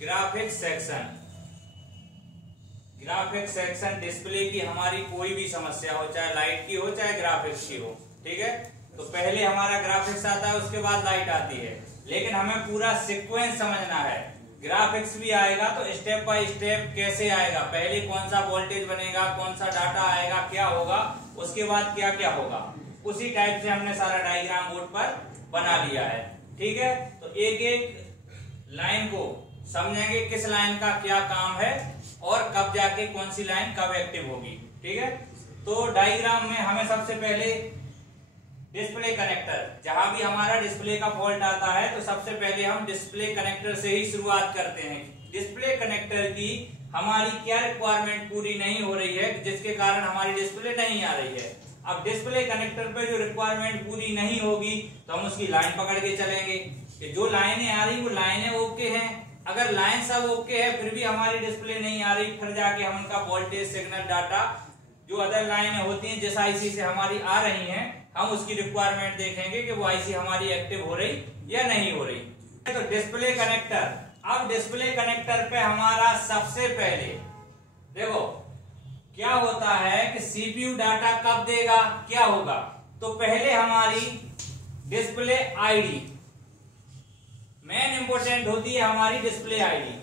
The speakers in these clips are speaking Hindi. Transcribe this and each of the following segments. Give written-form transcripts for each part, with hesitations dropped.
Graphic section. Graphic section display की हमारी कोई भी समस्या हो, चाहे लाइट की हो चाहे ग्राफिक्स की हो, ठीक है। तो पहले हमारा ग्राफिक्स आता है, उसके बाद लाइट आती है, लेकिन हमें पूरा सीक्वेंस समझना है। ग्राफिक्स भी आएगा तो स्टेप बाय स्टेप कैसे आएगा, पहले कौन सा वोल्टेज बनेगा, कौन सा डाटा आएगा, क्या होगा, उसके बाद क्या क्या होगा, उसी टाइप से हमने सारा डायग्राम बोर्ड पर बना लिया है, ठीक है। तो एक एक लाइन को समझेंगे, किस लाइन का क्या काम है और कब जाके कौन सी लाइन कब एक्टिव होगी, ठीक है। तो डायग्राम में हमें सबसे पहले डिस्प्ले कनेक्टर, जहां भी हमारा डिस्प्ले का फॉल्ट आता है तो सबसे पहले हम डिस्प्ले कनेक्टर से ही शुरुआत करते हैं। डिस्प्ले कनेक्टर की हमारी क्या रिक्वायरमेंट पूरी नहीं हो रही है, जिसके कारण हमारी डिस्प्ले नहीं आ रही है। अब डिस्प्ले कनेक्टर पे जो रिक्वायरमेंट पूरी नहीं होगी तो हम उसकी लाइन पकड़ के चलेंगे कि जो लाइनें आ रही वो लाइनें ओके हैं। अगर लाइन सब ओके है फिर भी हमारी डिस्प्ले नहीं आ रही, फिर जाके हम उनका वोल्टेज सिग्नल डाटा जो अदर लाइनें होती हैं जिस आईसी से हमारी आ रही हैं, हम उसकी रिक्वायरमेंट देखेंगे कि वो आईसी हमारी एक्टिव हो रही या नहीं हो रही। तो डिस्प्ले कनेक्टर, अब डिस्प्ले कनेक्टर पे हमारा सबसे पहले देखो क्या होता है कि सीपीयू डाटा कब देगा, क्या होगा। तो पहले हमारी डिस्प्ले आईडी मेन इंपोर्टेंट होती है, हमारी डिस्प्ले आईडी।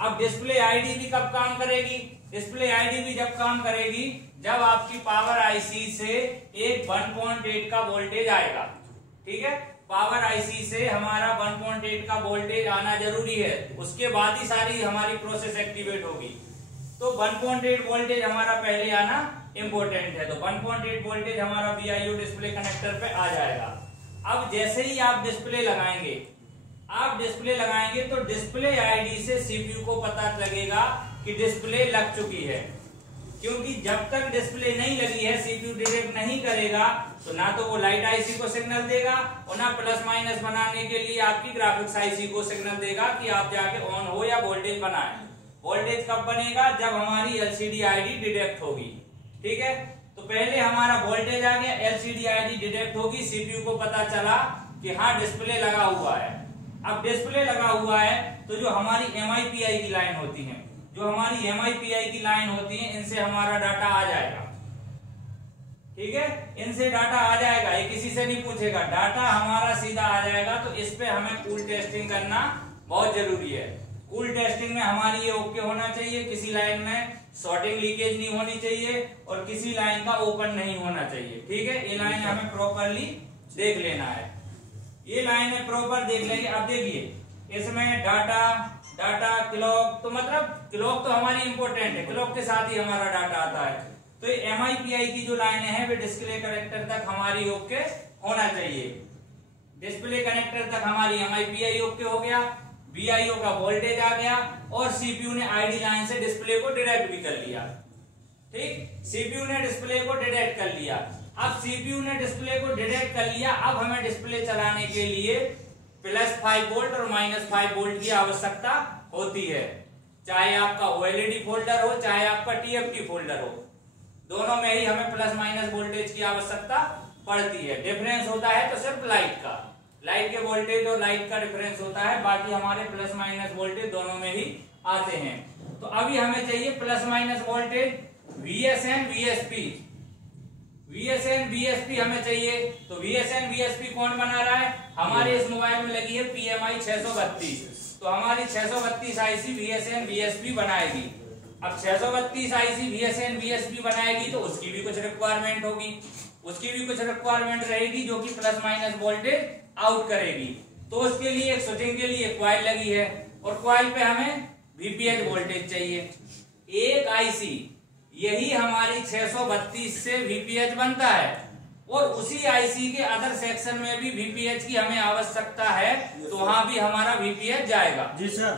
अब डिस्प्ले आईडी भी कब काम करेगी, डिस्प्ले आईडी भी जब काम करेगी जब आपकी पावर आईसी से एक 1.8 का वोल्टेज आएगा, ठीक है। पावर आईसी से हमारा 1.8 का वोल्टेज आना जरूरी है, उसके बाद ही सारी हमारी प्रोसेस एक्टिवेट होगी। तो 1.8 वोल्टेज हमारा पहले आना इंपॉर्टेंट है। तो 1.8 वोल्टेज हमारा VIO डिस्प्ले कनेक्टर पे आ जाएगा। अब जैसे ही आप डिस्प्ले लगाएंगे तो डिस्प्ले आईडी से सीपीयू को पता लगेगा कि डिस्प्ले लग चुकी है, क्योंकि जब तक डिस्प्ले नहीं लगी है सीपीयू डिटेक्ट नहीं करेगा, तो ना तो वो लाइट आईसी को सिग्नल देगा और ना प्लस माइनस बनाने के लिए आपकी ग्राफिक्स आईसी को सिग्नल देगा कि आप जाके ऑन हो या वोल्टेज बनाए। वोल्टेज कब बनेगा, जब हमारी एलसीडी आईडी डिटेक्ट होगी, ठीक है। तो पहले हमारा वोल्टेज आ गया, एलसीडी आईडी डिटेक्ट होगी, सीपीयू को पता चला कि हाँ डिस्प्ले लगा हुआ है। अब डिस्प्ले लगा हुआ है तो जो हमारी MIPI की लाइन होती है, जो हमारी MIPI की लाइन होती है, इनसे हमारा डाटा आ जाएगा, ठीक है। इनसे डाटा आ जाएगा, ये किसी से नहीं पूछेगा, डाटा हमारा सीधा आ जाएगा। तो इस पे हमें कूल टेस्टिंग करना बहुत जरूरी है। कूल टेस्टिंग में हमारी ये ओके होना चाहिए, किसी लाइन में शॉर्टिंग लीकेज नहीं होनी चाहिए और किसी लाइन का ओपन नहीं होना चाहिए, ठीक है। ये लाइन हमें प्रॉपरली देख लेना है, ये लाइन है प्रॉपर देख लेंगे। अब देखिए इसमें डाटा क्लॉक, तो मतलब क्लॉक तो हमारी इंपॉर्टेंट है, क्लॉक के साथ ही हमारा डाटा आता है। तो MIPI की जो लाइनें हैं वे डिस्प्ले कनेक्टर तक हमारी ओके होना चाहिए। डिस्प्ले कनेक्टर तक हमारी MIPI ओके हो गया, VIO का वोल्टेज आ गया और सीपीयू ने आईडी लाइन से डिस्प्ले को डिटेक्ट भी कर लिया, ठीक। सीपीयू ने डिस्प्ले को डिटेक्ट कर लिया। अब सीपीयू ने डिस्प्ले को डिटेक्ट कर लिया, अब हमें डिस्प्ले चलाने के लिए +5 वोल्ट और -5 वोल्ट की आवश्यकता होती है। चाहे आपका OLED फोल्डर हो चाहे आपका TFT फोल्डर हो, दोनों में ही हमें प्लस माइनस वोल्टेज की आवश्यकता पड़ती है। डिफरेंस होता है तो सिर्फ लाइट का, लाइट के वोल्टेज और लाइट का डिफरेंस होता है, बाकी हमारे प्लस माइनस वोल्टेज दोनों में ही आते हैं। तो अभी हमें चाहिए plus minus voltage VSN VSP हमें चाहिए। तो VSN VSP कौन बना रहा है, हमारे इस मोबाइल में लगी है PMI 632, तो हमारी 632 आईसी VSN VSP बनाएगी। अब 632 आईसी VSN VSP बनाएगी तो उसकी भी कुछ रिक्वायरमेंट होगी, उसकी भी कुछ रिक्वायरमेंट रहेगी जो कि प्लस माइनस वोल्टेज आउट करेगी। तो उसके लिए एक स्विचिंग के लिए कॉइल लगी है और कॉइल पे हमें VPH वोल्टेज चाहिए। एक आईसी यही हमारी 632 से VPH बनता है और उसी आईसी के अदर सेक्शन में भी VPH की हमें आवश्यकता है, तो वहां भी हमारा VPH जाएगा। जी सर।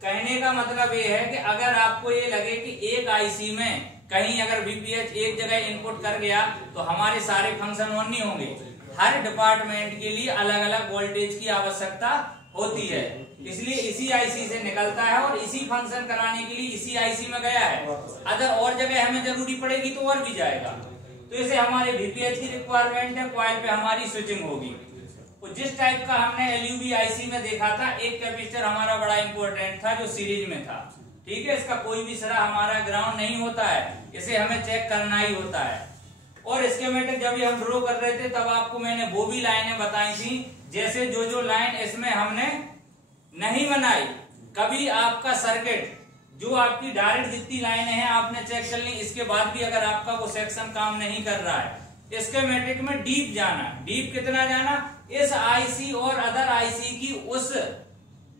कहने का मतलब ये है कि अगर आपको ये लगे कि एक आईसी में कहीं अगर VPH एक जगह इनपुट कर गया तो हमारे सारे फंक्शन ऑन नहीं होंगे। हर डिपार्टमेंट के लिए अलग अलग वोल्टेज की आवश्यकता होती है, इसलिए इसी आईसी से निकलता है और इसी फंक्शन कराने के लिए इसी आईसी में गया है। अगर और जगह हमें जरूरी पड़ेगी तो और भी जाएगा। तो इसे हमारे VPH की रिक्वायरमेंट है, कॉइल पे हमारी स्विचिंग होगी। जिस टाइप का हमने एलयूबी आईसी में देखा था, एक कैपेसिटर हमारा बड़ा इंपॉर्टेंट था जो सीरीज में था, ठीक है। इसका कोई भी सिरा हमारा ग्राउंड नहीं होता है, इसे हमें चेक करना ही होता है। और स्कीमेटिक जब हम ड्रॉ कर रहे थे तब आपको मैंने वो भी लाइनें बताई थी, जैसे जो लाइन इसमें हमने नहीं बनाई, कभी आपका सर्किट जो आपकी डायरेक्ट जितनी लाइनें हैं आपने चेक कर ली, इसके बाद भी अगर आपका वो सेक्शन काम नहीं कर रहा है, स्कीमेटिक में डीप जाना। डीप कितना जाना? इस आईसी और अदर आईसी की उस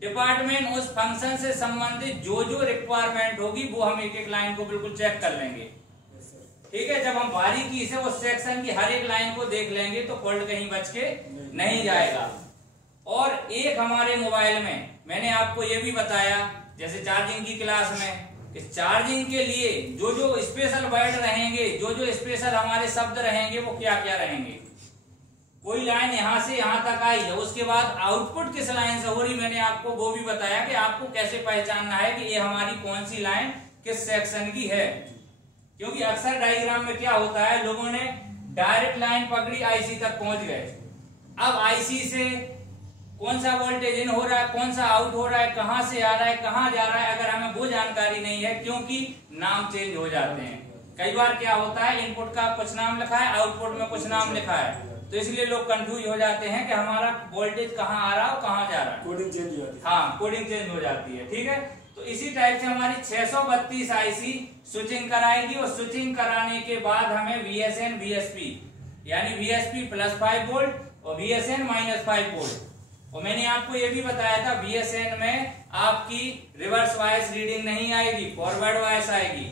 डिपार्टमेंट, उस फंक्शन से संबंधित जो रिक्वायरमेंट होगी वो हम एक एक लाइन को बिल्कुल चेक कर लेंगे, ठीक है। जब हम बारीकी से उस सेक्शन की हर एक लाइन को देख लेंगे तो फॉल्ट कहीं बच के नहीं जाएगा। और एक हमारे मोबाइल में मैंने आपको ये भी बताया, जैसे चार्जिंग की क्लास में, कि चार्जिंग के लिए जो स्पेशल वर्ड रहेंगे, जो स्पेशल हमारे शब्द रहेंगे, वो क्या क्या रहेंगे। कोई लाइन यहां से यहां तक आई है, उसके बाद आउटपुट किस लाइन से हो रही, मैंने आपको वो भी बताया कि आपको कैसे पहचानना है कि ये हमारी कौन सी लाइन किस सेक्शन की है। क्योंकि अक्सर डायग्राम में क्या होता है, लोगों ने डायरेक्ट लाइन पकड़ी, आईसी तक पहुंच गए। अब आईसी से कौन सा वोल्टेज इन हो रहा है, कौन सा आउट हो रहा है, कहां से आ रहा है, कहां जा रहा है, अगर हमें वो जानकारी नहीं है, क्योंकि नाम चेंज हो जाते हैं। कई बार क्या होता है, इनपुट का कुछ नाम लिखा है, आउटपुट में कुछ नाम लिखा है, तो इसलिए लोग कंफ्यूज हो जाते हैं कि हमारा वोल्टेज कहाँ आ रहा है और कहाँ जा रहा है, कोडिंग चेंज हो जाती है। हाँ, कोडिंग चेंज हो जाती है, ठीक है। तो इसी टाइप से हमारी 632 आईसी स्विचिंग कराएगी, और स्विचिंग कराने के बाद हमें VSN VSP यानी VSP +5 वोल्ट और VSN -5 वोल्ट। और मैंने आपको ये भी बताया था, VSN में आपकी रिवर्स वाइस रीडिंग नहीं आएगी, फॉरवर्ड वाइस आएगी,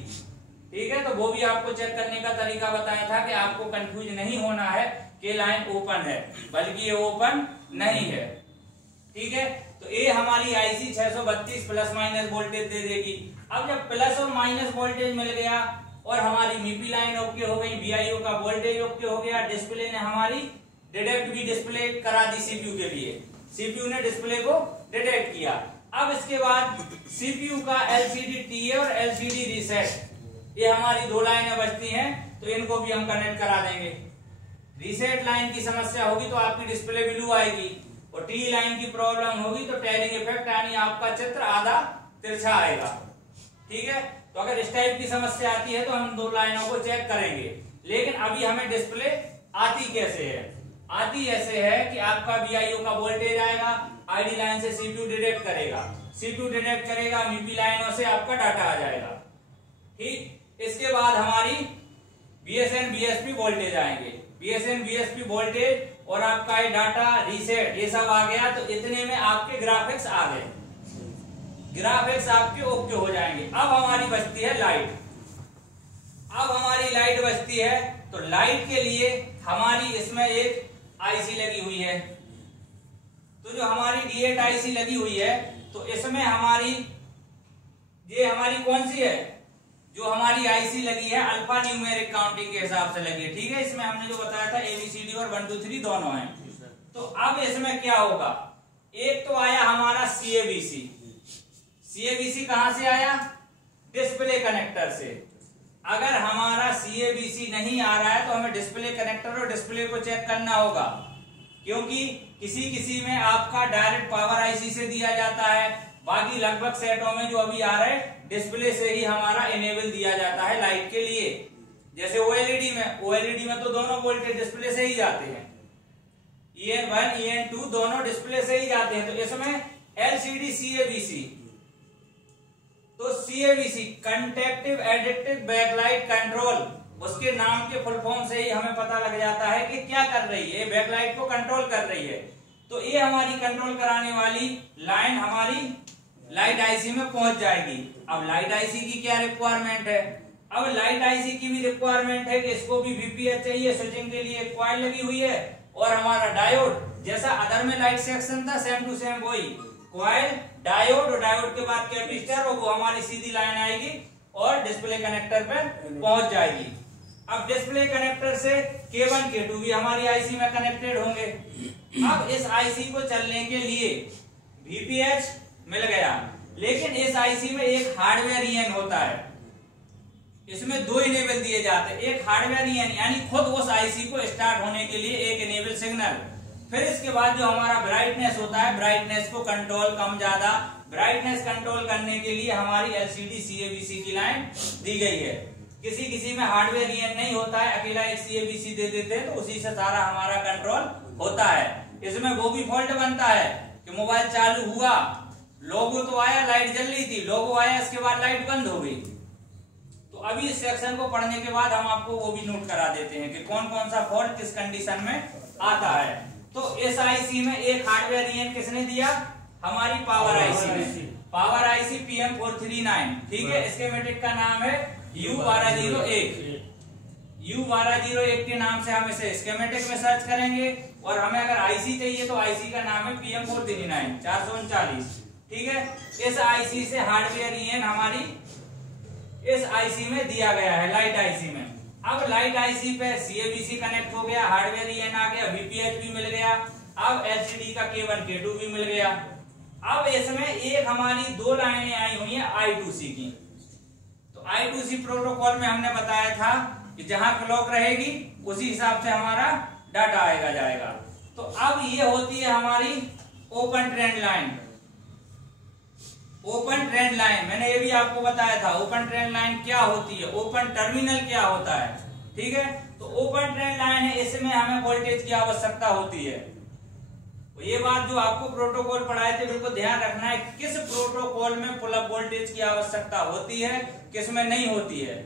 ठीक है। तो वो भी आपको चेक करने का तरीका बताया था कि आपको कंफ्यूज नहीं होना है कि लाइन ओपन है, बल्कि ये ओपन नहीं है, ठीक है। तो ये हमारी आईसी 632 ± वोल्टेज दे देगी। अब जब प्लस और माइनस वोल्टेज मिल गया और हमारी मीपी लाइन ओके हो गई, VIO का वोल्टेज ओके हो गया, डिस्प्ले ने हमारी डिटेक्ट भी डिस्प्ले करा दी सीपीयू के लिए, सीपीयू ने डिस्प्ले को डिटेक्ट किया। अब इसके बाद सीपीयू का LCD TA और LCD रीसेट, ये हमारी दो लाइनें बचती हैं, तो इनको भी हम कनेक्ट करा देंगे। रीसेट लाइन की समस्या होगी तो आपकी डिस्प्ले ब्लू आएगी, और टी लाइन की प्रॉब्लम होगी तो टेयरिंग इफेक्ट यानी आपका चित्र आधा तिरछा आएगा, ठीक है। तो अगर इस टाइप की समस्या आती है तो हम दो लाइनों को चेक करेंगे। लेकिन अभी हमें डिस्प्ले आती कैसे है? आती ऐसे है कि आपका VIO का वोल्टेज आएगा, आईडी लाइन से सीपीयू डिटेक्ट करेगा, सीपीयू डिटेक्ट करेगा, मीपी लाइनों से आपका डाटा आ जाएगा, ठीक। इसके बाद हमारी VSN VSP वोल्टेज आएंगे, VSN VSP वोल्टेज और आपका ये डाटा रीसेट, ये सब आ गया, तो इतने में आपके ग्राफिक्स आ गए, ग्राफिक्स आपके ओके हो जाएंगे। अब हमारी बचती है लाइट। अब हमारी लाइट बचती है, तो लाइट के लिए हमारी इसमें एक आईसी लगी हुई है, तो जो हमारी D8 आईसी लगी हुई है, तो इसमें हमारी ये हमारी कौन सी है, जो हमारी आईसी लगी है अल्फा न्यूमेरिक काउंटिंग के हिसाब से लगी है, ठीक है। इसमें हमने जो बताया था ABCD और 1 2 3 दोनों हैं। तो अब इसमें क्या होगा, एक तो आया हमारा CABC। CABC कहां से आया? डिस्प्ले कनेक्टर से। अगर हमारा CABC नहीं आ रहा है तो हमें डिस्प्ले कनेक्टर और डिस्प्ले को चेक करना होगा, क्योंकि किसी में आपका डायरेक्ट पावर आईसी से दिया जाता है, बाकी लगभग सेटों में जो अभी आ रहे हैं डिस्प्ले से ही हमारा इनेबल दिया जाता है लाइट के लिए। जैसे OLED में तो दोनों वोल्टेज डिस्प्ले से ही जाते हैं, EN1 EN2 दोनों डिस्प्ले से ही जाते हैं। तो इसमें LCD CABC, तो CABC कंटेक्टिव एडिटिव बैकलाइट कंट्रोल, उसके नाम के फुल फॉर्म से ही हमें पता लग जाता है कि क्या कर रही है, बैकलाइट को कंट्रोल कर रही है। तो ये हमारी कंट्रोल कराने वाली लाइन हमारी लाइट आईसी में पहुंच जाएगी। अब लाइट आईसी की क्या रिक्वायरमेंट है? अब लाइट आईसी की भी रिक्वायरमेंट है कि इसको भी VPH चाहिए, स्विचिंग के लिए एक कॉइल लगी हुई है, और हमारा डायोड, जैसा अदर में लाइट सेक्शन था सेम टू सेम वही, कॉइल, डायोड, और डायोड के बाद कैपेसिटर, और वो हमारी सीधी लाइन आएगी और डिस्प्ले कनेक्टर पे पहुंच जाएगी। अब डिस्प्ले कनेक्टर से K1 K2 भी हमारी आईसी में कनेक्टेड होंगे। अब इस आईसी को चलने के लिए VPH मिल गया, लेकिन इस आईसी में एक हार्डवेयर EN होता है, इसमें दो इनेबल दिए जाते हैं। एक हार्डवेयर EN यानी खुद उस आईसी को स्टार्ट होने के लिए एक इनेबल सिग्नल, फिर इसके बाद जो हमारा ब्राइटनेस होता है, ब्राइटनेस को कंट्रोल कम ज्यादा, ब्राइटनेस कंट्रोल करने के लिए हमारी एलसीडी सीएबीसी की लाइन दी गई है। किसी किसी में हार्डवेयर ईएन नहीं होता है, अकेला एक सीएबीसी दे देते हैं तो उसी से सारा हमारा कंट्रोल होता है। इसमें वो भी फॉल्ट बनता है कि मोबाइल चालू हुआ, लोगो तो आया, लाइट जल रही थी, लोगो आया, इसके बाद लाइट बंद हो गई। तो अभी इस सेक्शन को पढ़ने के बाद हम आपको वो भी नोट करा देते हैं कि कौन कौन सा फॉल्ट किस कंडीशन में आता है। तो इस आईसी में एक हार्डवेयर ईएन किसने दिया, हमारी पावर आईसी में, पावर आईसी PM439, ठीक है। स्कीमेटिक का नाम है U1201, U1201 के नाम से हम इसे स्कीमेटिक में सर्च करेंगे। और हमें अगर आईसी चाहिए तो आईसी का नाम है PM439 439, ठीक है। इस आईसी से हार्डवेयर ईएन हमारी इस आईसी में दिया गया है, लाइट आईसी में। अब लाइट आईसी पे सीएबीसी कनेक्ट हो गया, हार्डवेयर ईएन आ गया, VPH भी मिल गया, अब एलसीडी का K1 K2 भी मिल गया। अब इसमें एक हमारी दो लाइनें आई हुई हैं I2C की। तो I2C प्रोटोकॉल में हमने बताया था कि जहां क्लॉक रहेगी उसी हिसाब से हमारा डाटा आएगा जाएगा। तो अब ये होती है हमारी open trend line. Open trend line मैंने ये भी आपको बताया था, ओपन ट्रेंड लाइन क्या होती है, ओपन टर्मिनल क्या होता है, ठीक है। तो ओपन ट्रेंड लाइन है, इसमें हमें वोल्टेज की आवश्यकता होती है। ये बात जो आपको प्रोटोकॉल पढ़ाए थे बिल्कुल ध्यान रखना है, किस प्रोटोकॉल में पुल अप वोल्टेज की आवश्यकता होती है, किस में नहीं होती है।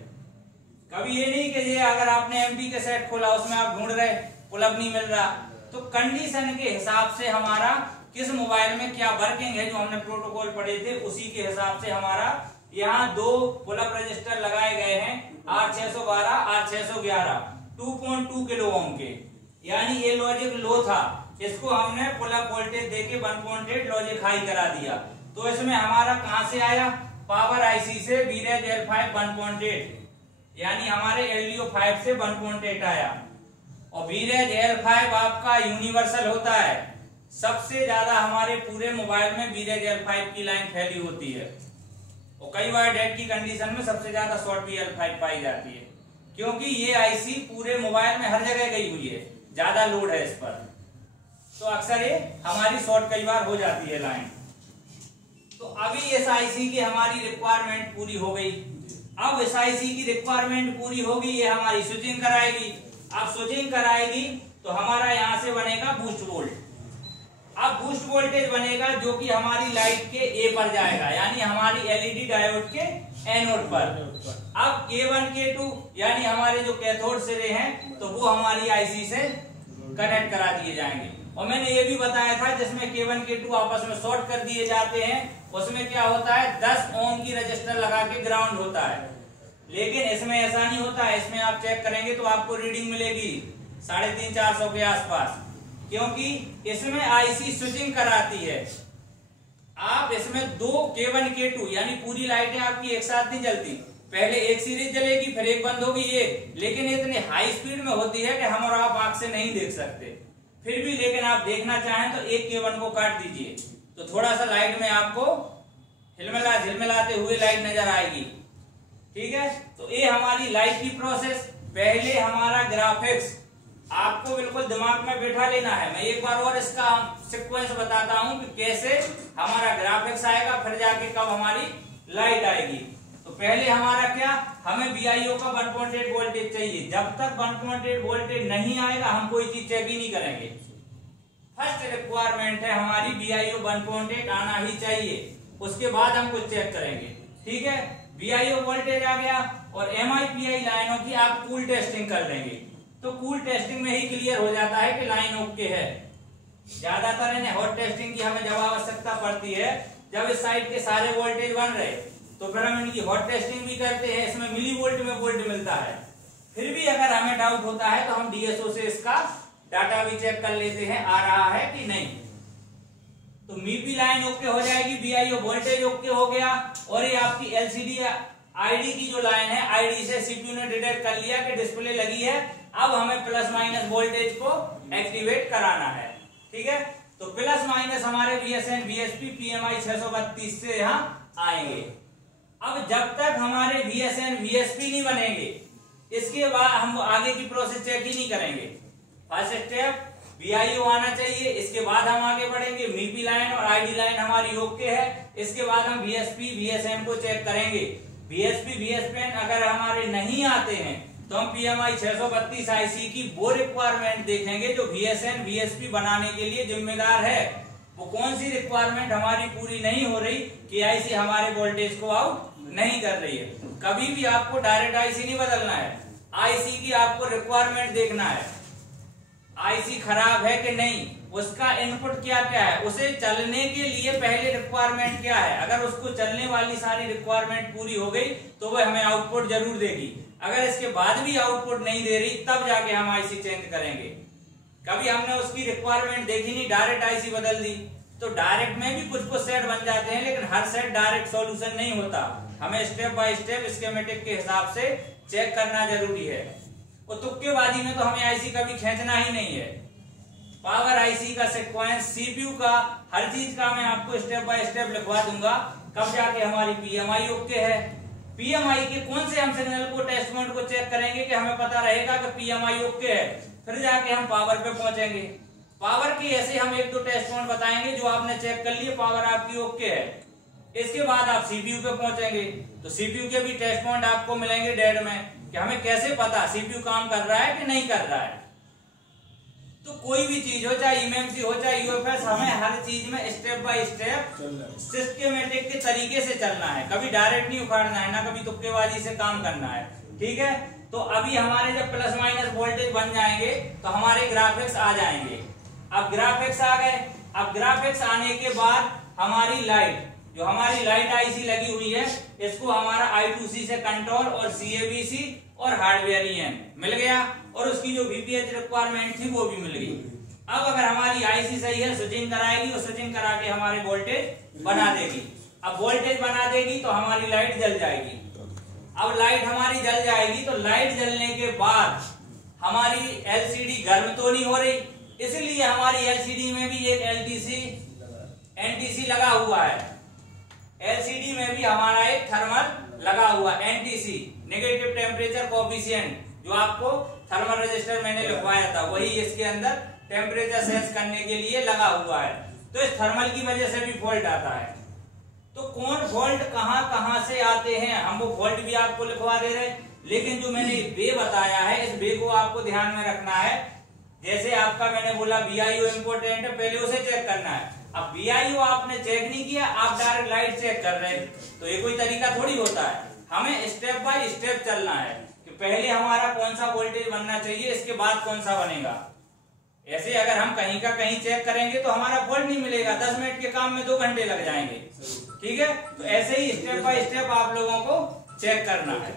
कभी ये नहीं कि ये अगर आपने एमपी के सेट खोला उसमें आप ढूंढ रहे पुल अप नहीं मिल रहा, तो कंडीशन के हिसाब से हमारा किस मोबाइल में क्या वर्किंग है, जो हमने प्रोटोकॉल पढ़े थे उसी के हिसाब से हमारा यहाँ दो पुल अप रजिस्टर लगाए गए हैं, R612 R611 2.2 किलो ओम के, यानी ये लॉजिक लो था, इसको हमने पुल अप वोल्टेज देके 1.8 लॉजिक हाई करा दिया। तो इसमें हमारा कहां से आया, पावर आईसी से VREG L5 1.8, यानी हमारे LDO 5 से 1.8 आया। और VREG L5 आपका यूनिवर्सल होता है, सबसे ज्यादा हमारे पूरे मोबाइल में VREG L5 की लाइन फैली होती है। और कई बार डेड की कंडीशन में सबसे ज्यादा शॉर्ट भी L5 पाई जाती है, क्योंकि ये आईसी पूरे मोबाइल में हर जगह गई हुई है, ज्यादा लोड है इस पर, तो अक्सर ये हमारी शॉर्ट कई बार हो जाती है लाइन। तो अभी इस आईसी की हमारी रिक्वायरमेंट पूरी हो गई। अब इस आईसी की रिक्वायरमेंट पूरी होगी, ये हमारी स्विचिंग कराएगी। अब स्विचिंग कराएगी तो हमारा यहां से बनेगा बूस्ट वोल्ट। अब बूस्ट वोल्टेज बनेगा जो कि हमारी लाइट के ए पर जाएगा, यानी हमारी एलईडी डायोड के एनोड पर। अब K1 K2 यानी हमारे जो कैथोड सिरे हैं तो वो हमारी आईसी से कनेक्ट करा दिए जाएंगे। और मैंने ये भी बताया था जिसमें K1 K2 आपस में शॉर्ट कर दिए जाते हैं, उसमें क्या होता है 10 ओम की रजिस्टर लगा के ग्राउंड होता है। लेकिन इसमें ऐसा नहीं होता है, इसमें आप चेक करेंगे तो आपको रीडिंग मिलेगी 350-400 के आसपास, क्योंकि इसमें आईसी स्विचिंग कराती है। आप इसमें दो K1 K2 यानी पूरी लाइटें आपकी एक साथ नहीं जलती, पहले एक सीरीज जलेगी फिर एक बंद होगी एक, लेकिन इतनी हाई स्पीड में होती है कि हम और आप आंख से नहीं देख सकते। फिर भी लेकिन आप देखना चाहें तो एक K1 को काट दीजिए तो थोड़ा सा लाइट में आपको झिलमिलाते हुए लाइट नजर आएगी, ठीक है। तो ये हमारी लाइट की प्रोसेस। पहले हमारा ग्राफिक्स आपको बिल्कुल दिमाग में बैठा लेना है। मैं एक बार और इसका सीक्वेंस बताता हूं कि कैसे हमारा ग्राफिक्स आएगा, फिर जाके कब हमारी लाइट आएगी। तो पहले हमारा क्या, हमें BIO का 1.8 वोल्टेज चाहिए। जब तक 1.8 वोल्टेज नहीं आएगा हम कोई चीज चेक ही नहीं करेंगे। फर्स्ट रिक्वायरमेंट है हमारी BIO 1.8 आना ही चाहिए, उसके बाद हम कुछ चेक करेंगे, ठीक है। BIO वोल्टेज आ गया और MIPI लाइनों की आप कूल टेस्टिंग कर लेंगे तो कूल टेस्टिंग में ही क्लियर हो जाता है कि लाइन ओके है। ज्यादातर इन्हें हॉट टेस्टिंग की हमें जब आवश्यकता पड़ती है, जब इस साइड के सारे वोल्टेज बन रहे तो फिर हम इनकी हॉट टेस्टिंग भी करते हैं, इसमें मिली वोल्ट में वोल्ट मिलता है। फिर भी अगर हमें डाउट होता है तो हम DSO से इसका डाटा भी चेक कर लेते हैं आ रहा है कि नहीं। तो MIPI लाइन ओके हो जाएगी, BIO वोल्टेज ओके हो गया, और ये आपकी LCD ID की जो लाइन है, ID से CPU ने डिटेक्ट कर लिया कि डिस्प्ले लगी है, अब हमें प्लस माइनस वोल्टेज को एक्टिवेट कराना है, ठीक है। तो प्लस माइनस हमारे VSN VSP PMI 632 से यहाँ आएंगे। अब जब तक हमारे VSN VSP नहीं बनेंगे, इसके बाद हम आगे की प्रोसेस चेक ही नहीं करेंगे। फर्स्ट स्टेप VIO आना चाहिए। इसके बाद हम आगे बढ़ेंगे। MIPI लाइन और ID लाइन हमारी ओके है। इसके बाद हम VSP VSN को चेक करेंगे। VSP VSN अगर हमारे नहीं आते हैं तो हम PMI 632 IC की वो रिक्वायरमेंट देखेंगे जो VSN VSP बनाने के लिए जिम्मेदार है। वो कौन सी रिक्वायरमेंट हमारी पूरी नहीं हो रही कि IC हमारे वोल्टेज को आउट नहीं कर रही है। कभी भी आपको डायरेक्ट IC नहीं बदलना है, IC की आपको रिक्वायरमेंट देखना है। IC खराब है कि नहीं, उसका इनपुट क्या क्या है, उसे चलने के लिए पहले रिक्वायरमेंट क्या है। अगर उसको चलने वाली सारी रिक्वायरमेंट पूरी हो गई तो वह हमें आउटपुट जरूर देगी। अगर इसके बाद भी आउटपुट नहीं दे रही तब जाके हम IC चेंज करेंगे। कभी हमने उसकी रिक्वायरमेंट देखी नहीं, डायरेक्ट IC बदल दी। तो डायरेक्ट में भी कुछ सेट बन जाते हैं, लेकिन हर सेट डायरेक्ट सॉल्यूशन नहीं होता। हमें स्टेप बाय स्टेप स्कीमेटिक के हिसाब से चेक करना जरूरी है। और तुक्केबाजी में तो हमें IC कभी खींचना ही नहीं है। पावर IC का सीक्वेंस, CPU का, हर चीज का मैं आपको स्टेप बाय स्टेप लिखवा दूंगा। कब जाके हमारी PMI ओके है। PMI के कौन से हम सिग्नल को, टेस्ट पॉइंट को चेक करेंगे कि हमें पता रहेगा कि PMI ओके है। फिर जाके हम पावर पे पहुंचेंगे। पावर के ऐसे हम एक दो टेस्ट पॉइंट बताएंगे जो आपने चेक कर लिए, पावर आपकी ओके है। इसके बाद आप CPU पे पहुंचेंगे तो CPU के भी टेस्ट पॉइंट आपको मिलेंगे डेड में कि हमें कैसे पता CPU काम कर रहा है कि नहीं कर रहा है। तो कोई भी चीज हो, चाहे EMMC हो चाहे UFS, हमें हर चीज में स्टेप बाय स्टेप सिस्टमेटिक के तरीके से चलना है। कभी डायरेक्ट नहीं उखाड़ना है, ना कभी तुक्केबाजी से काम करना है। ठीक है, तो अभी हमारे जब प्लस माइनस वोल्टेज बन जाएंगे तो हमारे ग्राफिक्स आ जाएंगे। अब ग्राफिक्स आ गए। अब ग्राफिक्स आने के बाद हमारी लाइट, जो हमारी लाइट IC लगी हुई है, इसको हमारा I2C से कंट्रोल और CABC और हार्डवेयर मिल गया, और उसकी जो VPH रिक्वायरमेंट थी वो भी मिल गई। अब अगर हमारी IC सही है, स्विचिंग कराएगी और स्विचिंग करा के हमारे वोल्टेज बना देगी। अब वोल्टेज बना देगी तो हमारी लाइट जल जाएगी। अब लाइट हमारी जल जाएगी तो लाइट जलने के बाद हमारी LCD गर्म तो नहीं हो रही, इसलिए हमारी LCD में भी एक NTC लगा हुआ है। LCD में भी हमारा एक थर्मल लगा हुआ NTC, नेगेटिव टेम्परेचर कोएफिशिएंट, जो आपको थर्मल रजिस्टर मैंने लिखवाया था, वही इसके अंदर टेम्परेचर सेंस करने के लिए लगा हुआ है। तो इस थर्मल की वजह से भी फॉल्ट आता है। तो कौन फॉल्ट कहां कहां से आते हैं, हम वो फॉल्ट भी आपको लिखवा दे रहे, लेकिन जो मैंने वे बताया है, इस वे को आपको ध्यान में रखना है। जैसे आपका मैंने बोला VIO इम्पोर्टेंट है, पहले उसे चेक करना है। अब VIO आपने चेक नहीं किया, आप डायरेक्ट लाइट चेक कर रहे हैं, तो ये कोई तरीका थोड़ी होता है। हमें स्टेप बाय स्टेप चलना है कि पहले हमारा कौन सा वोल्टेज बनना चाहिए, इसके बाद कौन सा बनेगा। ऐसे अगर हम कहीं का कहीं चेक करेंगे तो हमारा फॉल्ट नहीं मिलेगा, 10 मिनट के काम में 2 घंटे लग जाएंगे। ठीक है, तो ऐसे ही स्टेप बाय स्टेप आप लोगों को चेक करना है।